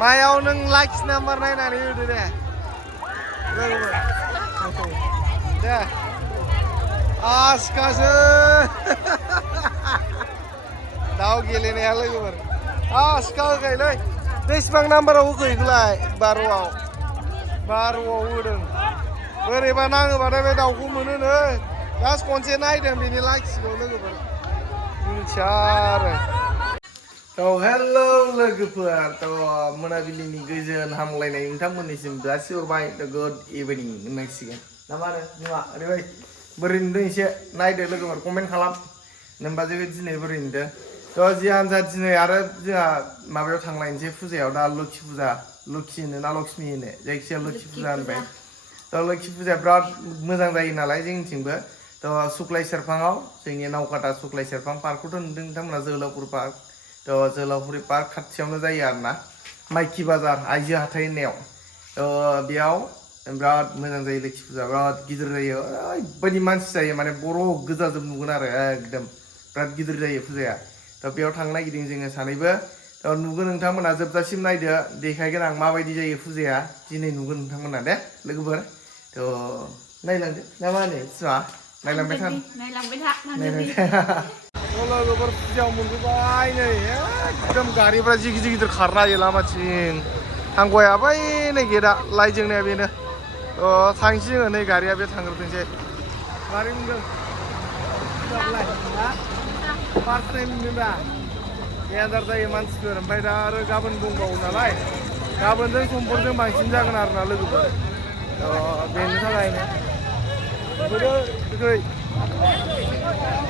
मायाव नों likes number नायनानै होदो दे लोगोफोर दे आसखासो दाउ गेलेनाया लोगोफोर आसखा होखायोलै बेसेबां नाम्बाराव होखो इखौलाय बार'आव होदों बोरैबा नाङोबाथाय बे दाउखौ मोनोनो जास्ट खनसे नायदों बेनि लाइक्सखौ लोगोफोर मिथिया आरो थ' हेल' लोगोफोर थ' मोनाबिलिनि गोजोन हामलायनाय नोंथांमोननिसिम जासिहरबाय गुड इभिनिं होननांसिगोन ना मा होनो मुङा ओरैबायदि बोरै नुदों एसे नायदो लोगोफोर कमेन्ट खालाम नोंबा जे दिनै बोरै नुदों थ' जियानो जा दिनै आरो जोंहा माबायाव थांलायनोसै फुजायाव दा लोखि फुजा लोखि होनो ना लक्ष्मि होनो जायखिजाया लोखि फुजा होनबाय थ' लोखि फुजाया बिराद मोजां जायो नालाय जोंनिथिंबो थ' सुक्लाय सेरफाङाव जोंनि नावकाटा सुक्लाय सेरफां पार्कखौथ' नुदों नोंथांमोना जोहोलावफुरि पार्क थ' जोहोलावफुरि पार्क खाथियावनो जायो आरोना माइखि बाजार आइजो हाथाइ होननायाव थ' बेयाव बिराद मोजां जायो लोखि फुजा बिराद गिदिर जायो ओरैबायदि मानसि जायो माने बर' गोजाजोब नुगोन आरो एकदम बिराद गिदिर जायो फुजाया थ' बेयाव थांनो नागिरदों जोङो सानैबो थ' नुगोन नोंथांमोना जोबजासिम नायदो देखायगोन आं माबायदि जायो फुजाया दिनै नुगोन नोंथांमोना दे लोगोफोर थ' नायलांदो ना मा होनो सुआ नायलांबाय था लोगोफोर फुजायाव मोनफैबाय नै एकदम गारिफ्रा जि गिदिर गिदिर खारनो हायो लामाथिं थांगया बै नै गेटआ लाइट जोंनाया बेनो थांसै जोङो नै गारिया बे थांग्रोथोंसै मारै मोनदों फार्स्ट टाइम नुदों दा गेदार जायो मानसिफोर ओमफ्राय दा आरो गाबोन दंबावो नालाय गाबोनजों समफोरजों बांसिन जागोन आरोना लोगोफोर बेनि थाखायनो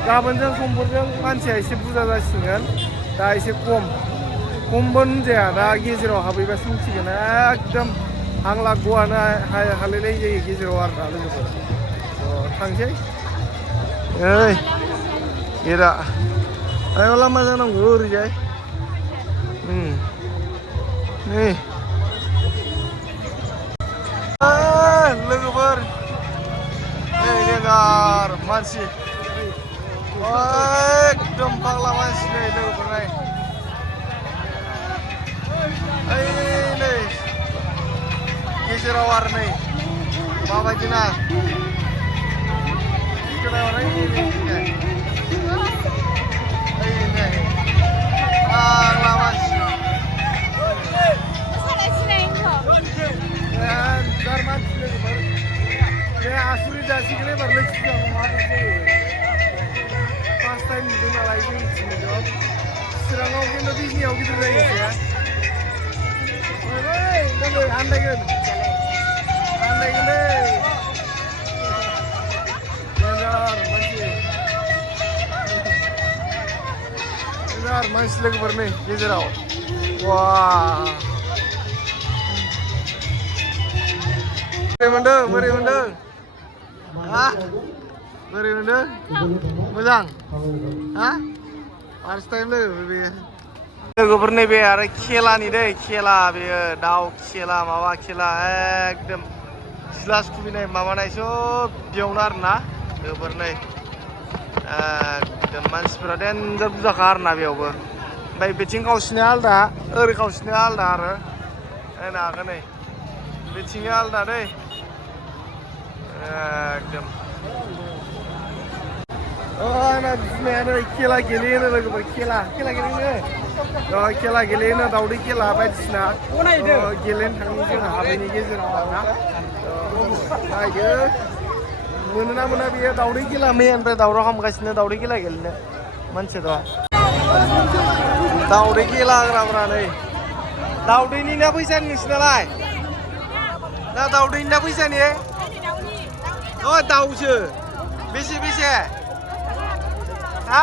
गाबोनजों समफोरजों मानसिया एसे बुरजा जासिगोन दा एसे खमबो होनजाया दा गेजेराव हाबहैबासो मिथिगोन एकदम हां लागगौआनो हालायलाय जायो गेजेराव आरोना लोगोफोर थांसै ओइ गेटआ आयौ लामा जानांगौ ओरैजाय नै लोगोफोर नै गेदार मानसि एकदम फाग्ला मानसि नै लोगोफोर नाय ओइ नै गेजेराव आरो नै माबायदि ना फाग्ला मानसि dar मानसि लोगोफोर बे आसुरित जासिगोन एबार लोखि फुजाखौ माबायदि जायो फार्स्ट टाइम नुदों नालाय जोंनिथिंनिखौ चिराङाव खिन्थु बिजनियाव गिदिर जायो एसे लोगो आन्दायगोन लै मानसि लोगोफोर नै गेजेराव वा बोरै मोनदों हा बोरै मोनदों मोजां हा फार्स्ट टाइम लोगोफोर नैबे आरो खेलानि दै खेला बेयो दाउ खेला माबा खेला एकदम गिलास खुबैनाय माबानाय सब बेयावनो आरोना लोगोफोर नै एकदम मानसिफोरा देन्जार बुरजाखा आरोना बेयावबो ओमफ्राय बिथिं खावसेनिया आलदा ओरै खावसेनिया आलदा आरो नायनो हागोन नै बिथिंनिया आलदा दै एकदम आंना बिमाया नै खेला गेलेयोनो लोगोफोर खेला गेलेयोनो दावदै खेला बायदिसिना गेलेनो थाङो जोंहा हाबैनि गेजेराव आरोना नायदो मोनोना मोना बेयो दावदै खेला मैयानिफ्राय दावराव खालामगासिनो दावदै खेला गेलेनो मानसिफ्रा दावदै खेला होग्राफ्रा नै दावदैनि ना फैसानि नोंसिनालाय ना दावदैनि ना फैसानि दाउसो बेसे हा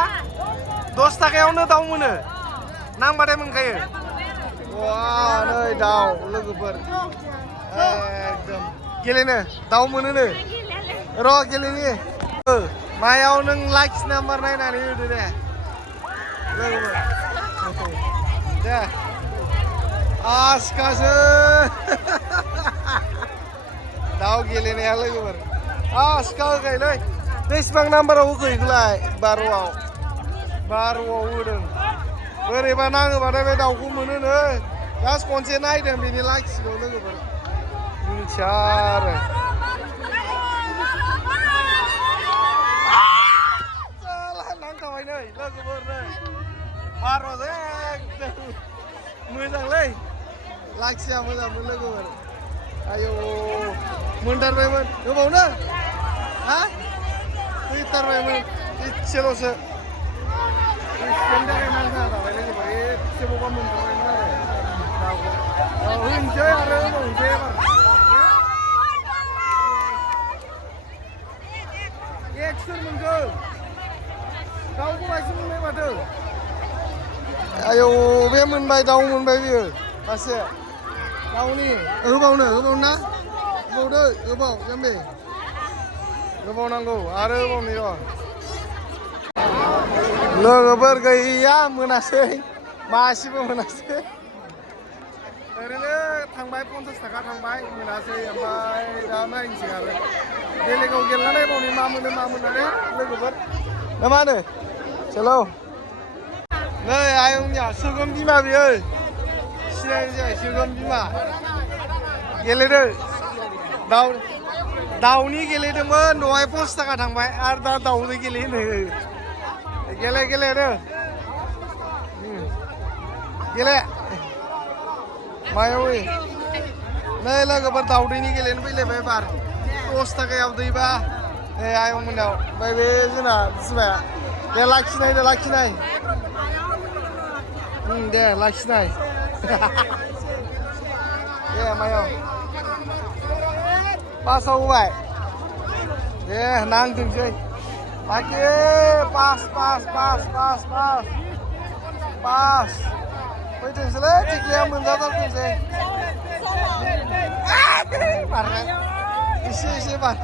10 थाखायावनो दाउ मोनो नांबाथाय मोनखायो वा नै दाउ लोगोफोर एकदम गेलेनो दाउ मोनोनो र' गेलेनि मायाव नों लाइक्स नाम्बार नायनानै होदो दे लोगोफोर दे आसखासो दाउ गेलेनाया लोगोफोर आसखा होखायोलै बेसेबां नाम्बाराव होखो इखौलाय बार'आव होदों बोरैबा नाङोबाथाय बे दाउखौ मोनोनो जास्ट खनसे नायदों बेनि लाखिखौ लोगोफोर मिथिया आरो नांखाबाय नै लोगोफोर नै भारत एकदम मोजांलै लाखिया मोजांमोन लोगोफोर आयौ मोनथारबायमोन गोबावनो हा फैथारबायमोन इसेल'सो एसेनि थाखाय नांथारा थाबाय लोगोफोर एसेबावबा मोनथारबायमोन आरो होनसै आरो होबावनोसै एबार सोर मोनखो दाउखौ बायसो मोनबाय माथो आयौ बे मोनबाय दाउ मोनबाय बियो मासे दाउनि होबावनो ना होबावदो होबाव जाम्बि गोबाव नांगौ आरो होबावनि र' लोगोफोर गैया मोनासै मासेबो मोनासै ओरैनो थांबाय 50 थाखा थांबाय मोनासै ओमफ्राय दा नायनोसै आरो बेलेगाव गेलेना नायबावनि मा मोनो ने लोगोफोर ना मा होनो चलो नै आयंनिया सोगोम बिमा बियो सिनायनाय जाया सोगोम बिमा गेलेदों दाउनि गेलेदोंमोन दहाय 50 थाखा थांबाय आरो दा दाउनि गेलेनो गेलेदो गेले मायाव नै लोगोफोर दाउदैनि गेलेनो फैलायबाय बार 10 थाखायाव दैबा नै आयंमोननाव ओमफ्राय बे जोंना बिमाया दे लाखिनाय दे लाखिनाय दे मायाव पासाव होबाय दे नांथोंसै लाखि पास फैथोंसैलै थिख्लिया मोनजाथारथोंसै बारनाय एसे बार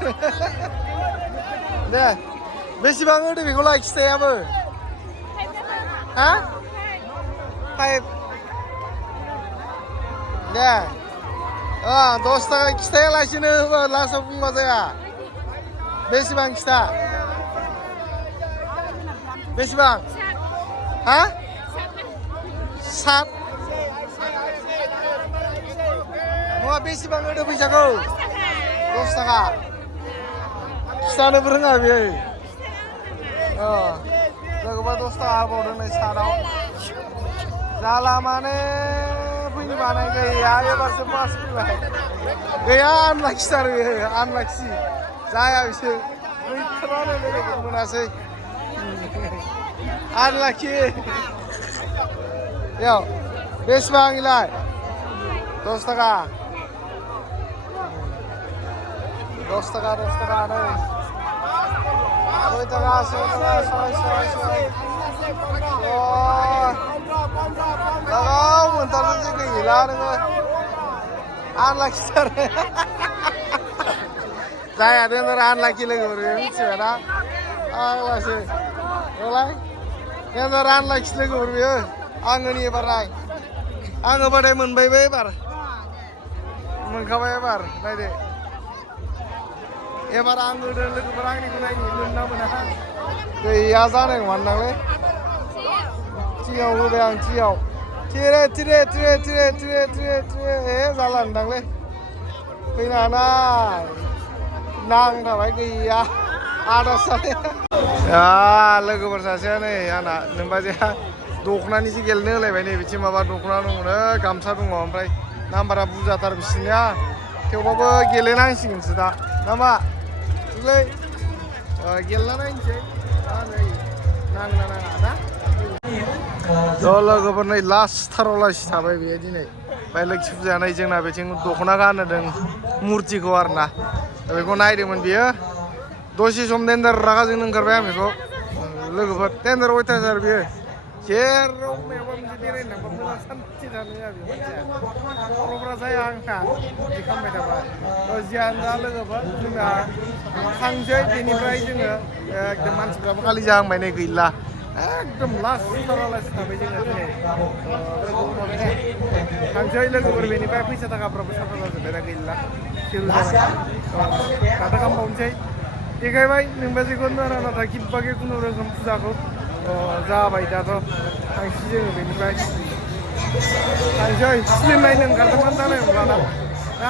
दे बेसेबां होदो बेखौ लाखिथायाबो हा 5 दे 10 थाखा खिथायालासिनो होबा लास्टआव बुंबा जाया बेसेबां खिथा बेसेबां हा 7 नङा बेसेबां होदो फैसाखौ 10 थाखा खिथानोबो रोङा बेयो लोगोबा 10 थाखा होबावदों नै साराव जाला माने फैनो बानाय गैया एबारसो पास फैबाय गैया आनलाखिथार आनलाखि जाया बिसोर गैथारानो लोगोफोर मोनासै आनलाखि याव बेसेबां इलाय 10 थाखा 10 थाखा नै 6 थाखा 6 लगाव मोनथारनोसै गैला नोङो आनलाखिथार जाया देनजार आनलाखि लोगोफोर मिथिबायना आंलासो नोंलाय देनजार आनलाखि लोगोफोर बेयो आङोनि एबार नाय आङो बाथाय मोनबायबो एबार मोनखाबाय एबार नायदो एबार आं होदों लोगोफोर आंनिखौ नायनो मोनना मोना गैया जानाय नङादांलै थियाव होबाय आं थियाव थिरे जाला नोंदांलै फैनो हानाय नांथाबाय गैया आदा साले लोगोफोर सासेया नै आंना नोमबाजैया दख'नानिसो गेलेनो होलायबाय नै बिथिं माबा दख'ना दङनो गामसा दङ ओमफ्राय नाम्बारा बुरजाथार बिसिनिया थेवबाबो गेलेनांसिगोनसो दा नामा थिगलै गेलेना नायनोसै नांना नाङा ना लोगोफोर नै लास्टथाराव लासि थाबाय बेयो दिनै ओमफ्राय लोखि फुजानाय जोंना बेथिं दख'ना गानहोदों मुर्तिखौ आरो ना बेखौ नायदोंमोन बियो दसे सम देन्जार रागा जोंनो ओंखारबाय आं बेखौ लोगोफोर देन्जार अयथासार बियो जेराव मायावबा मोनसे बेरायनो थांबा मोजां सान्थि थानो होआ बे मानसिया खर'फ्रा जाया आंहा बिदि खालामबाय थाबा जियानो जा लोगोफोर जोंना थांसै बेनिफ्राय जोङो एकदम मानसिफ्राबो खालि जाहांबाय नै गैला एकदम लास्टथारालासि थाबाय जोङो दिनै थांसै लोगोफोर बेनिफ्राय फैसा थाखाफ्राबो साफा जाजोब्बाय दा गैला जेबो जाबाय दाथा खालामबावनोसै देखायबाय नोंबाजैखौ नाथाय किबाके खुनुरोखोम फुजाखौ जाबाय दाथ' थांसै जोङो बेनिफ्राय थांसै फिल्म नायनो ओंखारदोंमोन जानाय नंलाना ना